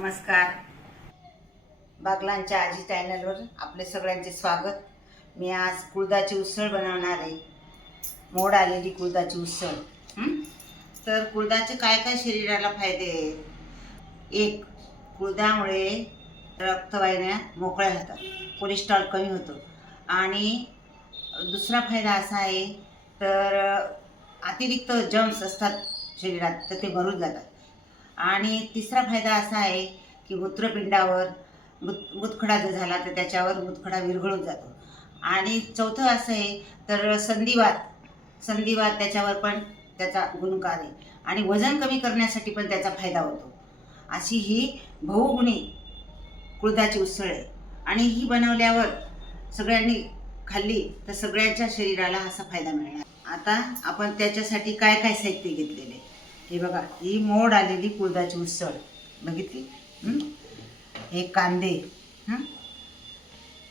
नमस्कार. बागलांच्या आजी चॅनलवर आपले सगळ्यांचे स्वागत. मी आज कुळदाची उसळ बनवणार आहे. मोड आलेली कुळदाची उसळ. तर कुळदाचे काय काय शरीराला फायदे आहेत? एक, कुळदामुळे रक्तवाहिन्या मोकळ्या होतात, कोलेस्ट्रॉल कमी होतं. आणि दुसरा फायदा असा आहे तर अतिरिक्त जर्म्स असतात शरीरात तर ते भरून जातात. आणि तिसरा फायदा असा आहे की मूत्रपिंडावर मुतखडा जर झाला तर त्याच्यावर मुतखडा विरघळून जातो. आणि चौथं असं आहे तर संधिवात त्याच्यावर पण त्याचा गुणकार आहे. आणि वजन कमी करण्यासाठी पण त्याचा फायदा होतो. अशी ही बहुगुणी कुळदाची उसळ आहे. आणि ही बनवल्यावर सगळ्यांनी खाल्ली तर सगळ्यांच्या शरीराला असा फायदा मिळणार. आता आपण त्याच्यासाठी काय काय साहित्य घेतलेले हे बघा. ही मोड आलेली कुळदाची उसळ बघितली. हे कांदे,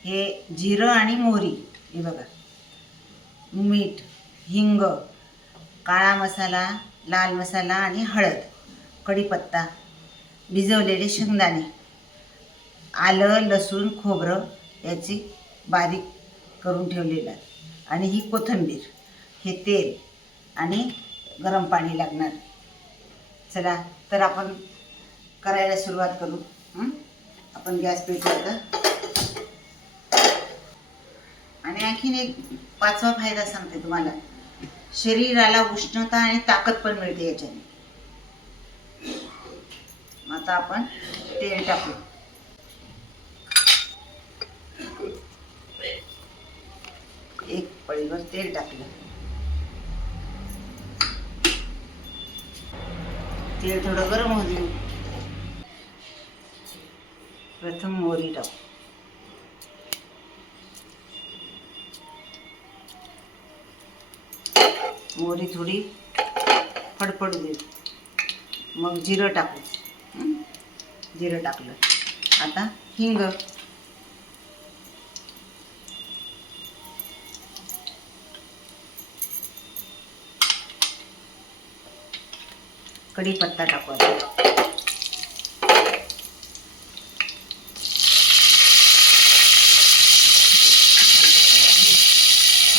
हे जिरं आणि मोहरी, हे बघा, मीठ, हिंग, काळा मसाला, लाल मसाला आणि हळद, कढीपत्ता, भिजवलेले शेंगदाणे, आलं, लसूण, खोबरं याची बारीक करून ठेवलेलं आहे. आणि ही कोथिंबीर, हे तेल आणि गरम पाणी लागणार. चला तर आपण करायला सुरुवात करू. आपण गॅस पेटवूया. आणि आणखीन एक पाचवा फायदा सांगते तुम्हाला. शरीराला उष्णता आणि ताकद पण मिळते याच्याने. आता आपण तेल टाकू. एक पळीवर तेल टाकलं. तेल थोडं गरम होऊ देऊ. प्रथम मोहरी टाकू. मोहरी थोडी फडफडू दे. मग जिरं टाकू. जिरं टाकलं. आता हिंग, कढीपत्ता टाकू.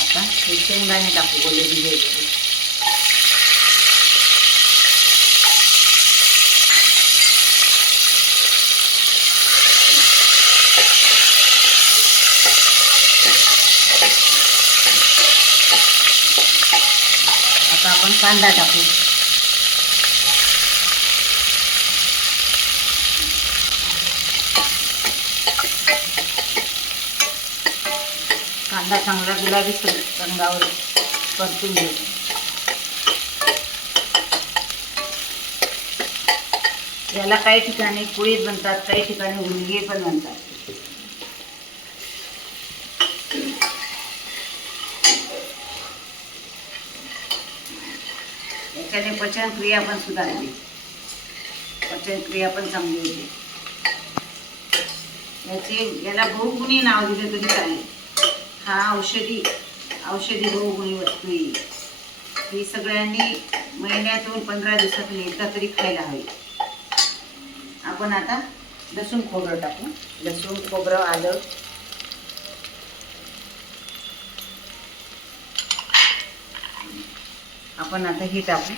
आता हे शेंगदाणे टाकू. ओले भिजवलेले. आता आपण कांदा टाकू. कांदा चांगला गुलाबी रंगावर परतून घेऊ. याला काही ठिकाणी पोळी बनतात, काही ठिकाणी उंडगे पण बनतात. याच्याने पचनक्रिया पण सुधारते. पचनक्रिया पण चांगली होते. याला बहुगुणी नाव दिलं तरी चालेल. हा औषधी बहुगुणी वस्तू येईल. ही सगळ्यांनी महिन्यातून 15 दिवसातून एकदा तरी खायला हवी. आपण आता लसूण खोबरं टाकू. लसूण खोबरं आलं. आपण आता हे टाकू.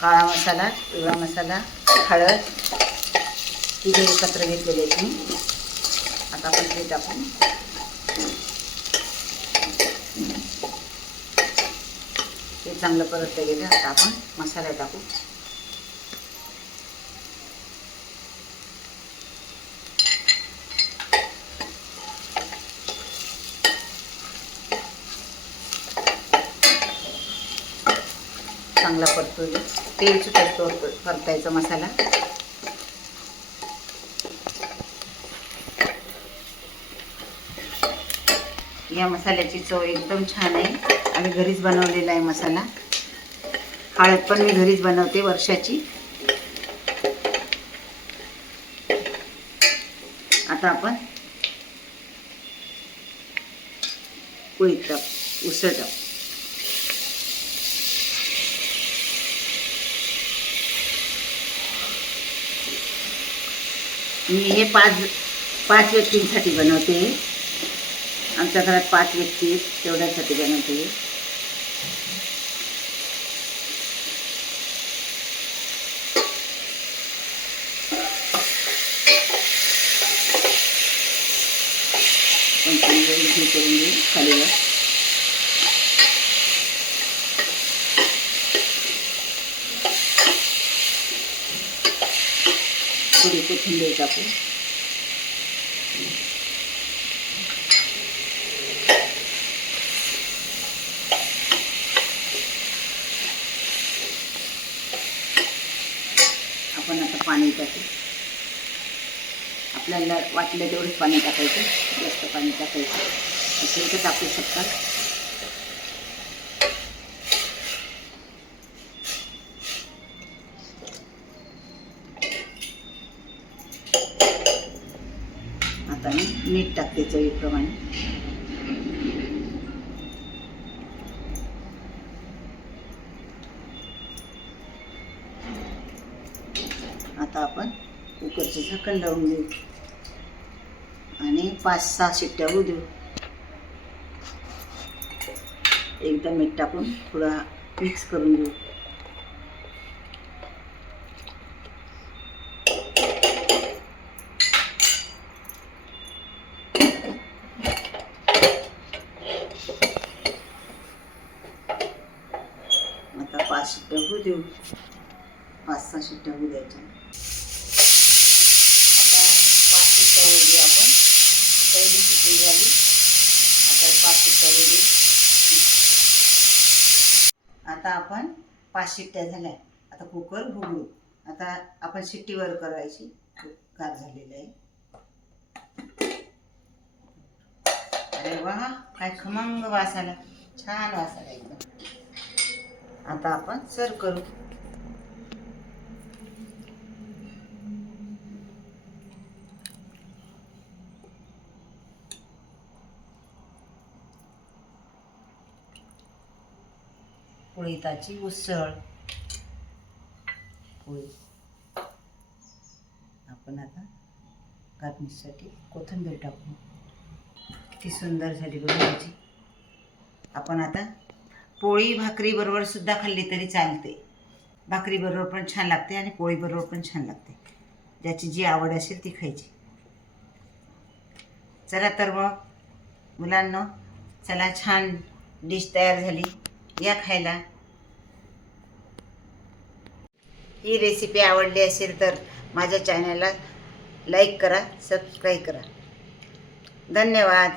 काळा मसाला, पिवळा मसाला, हळद, तिथे एकत्र घेतलेले आहेत मी. आता आपण ते टाकू. ते चांगलं परतलं गेलं. आता आपण मसाला टाकू. चांगला परतून तेल सुटतो परतायचा मसाला. या मसाल्याची चव एकदम छान आहे. आम्ही घरीच बनवलेला आहे मसाला. हळद पण मी घरीच बनवते वर्षाची. आता आपण कुळीत उसळ टाकू. मी हे पाच व्यक्तींसाठी बनवते. आमच्या घरात 5 व्यक्ती आहेत, तेवढ्यासाठी बनवते. पण चांगलं हे करून घेऊ खालीवर. थोडी कोथिंबीर टाकू. आपण आता पाणी टाकू. आपल्याला वाटलं तेवढंच पाणी टाकायचं, जास्त पाणी टाकायचं असेल तर टाकू शकता. आता मी मीठ टाकते चवीप्रमाणे. आता आपण कुकरचं झाकण लावून देऊ आणि 5-6 शिट्ट्या होऊ देऊ. एकदा मीठ टाकून थोडा मिक्स करून घेऊ. आता 5 शिट्ट्या होऊ देऊ. 5-6 शिट्ट्या होऊ द्यायच्या. आता 5 शिट्ट्या होऊ देऊ आपण. पहिली शिट्टी झाली. आता 5 शिट्ट्या होऊ देऊ. आता आपण 5 शिट्ट्या झाल्या. आता कुकर उघडू. आता आपण शिट्टीवर करायची. गार झालेलं आहे. अरे वा, काय खमंग वास आला, छान वास आला एकदम. आता आपण सर्व करू. कुळिथाची उसळ पोळी. आपण आता गार्निशसाठी कोथिंबीर टाकू. किती सुंदर झाली बघायची. आपण आता पोळी भाकरी बरोबर सुद्धा खाल्ली तरी चालते. भाकरी बरोबर पण छान लागते आणि पोळी बरोबर पण छान लागते. ज्याची जी आवड असेल ती खायची. चला तर मग मुलांनो, चला छान डिश तयार झाली, या खायला. ही रेसिपी आवडली असेल तर माझ्या चॅनलला लाईक करा, सबस्क्राईब करा. धन्यवाद.